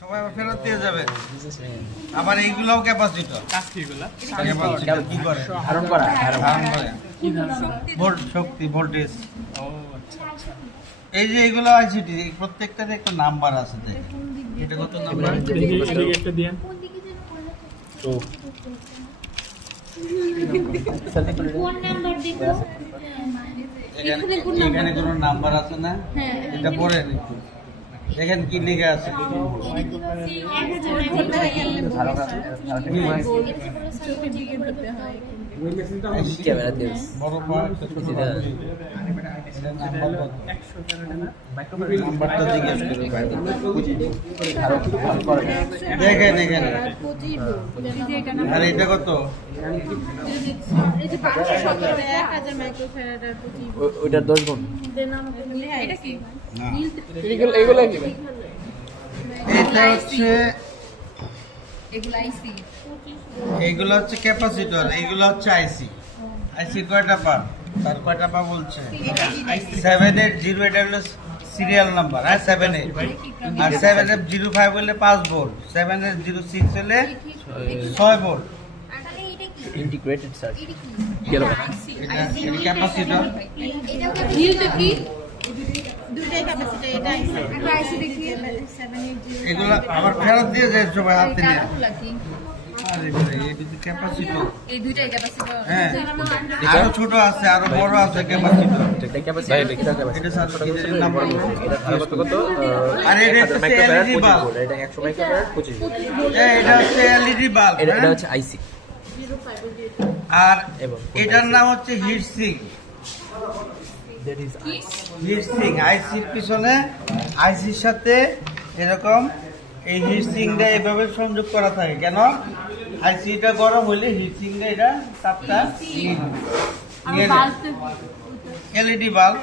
সবাই আবার ফেরত দিয়ে যাবে। আবার এইগুলোও ক্যাপাসিটর। কি করে? ধারণ করে। শক্তি, ভোল্টেজ। এই যে এগুলো আইসিটি, প্রত্যেকটার একটা নাম্বার আছে। এটা কত নাম্বার? এখানে কোনো নাম্বার আছে না? এটা পড়ে নিচ্ছি। দেখেন কি লেখা আছে। নাম্বারটা জিজ্ঞেস দেখেন এখানে। আর এটা কত? ওইটার 10 গুণ। এটা হচ্ছে এইগুলো হচ্ছে ক্যাপাসিটর, এইগুলো হচ্ছে আইসি। আইসি কয়টা পা? তার কয়টা পা বলছে 780। এটা হলো সিরিয়াল নাম্বার। হ্যাঁ 78। আর 7F05 হলে 5 ভোল্ট, 7F06 হলে 6 ভোল্ট। Integrated circuit. এটা ক্যাপাসিটর। এগুলো আবার ফেরত দিয়ে যায় সবাই হাতে নিয়ে। হ্যাঁ আরো ছোট আছে, আরো বড় আছে ক্যাপাসিটর। আর এটা হচ্ছে এলইডি বাল্ব। এটা হচ্ছে এলইডি বাল্ব। এটা হচ্ছে আইসি। আর এটার নাম হচ্ছে হিট সিঙ্ক। হিট সিঙ্ক আইসির পিছনে, আইসির সাথে এরকম এই হিট সিঙ্কটা এভাবে সংযোগ করা থাকে। কেন? আইসিটা গরম হইলে হিট সিঙ্কটা এটা তাপটা নিয়ে যায়। LED bulb.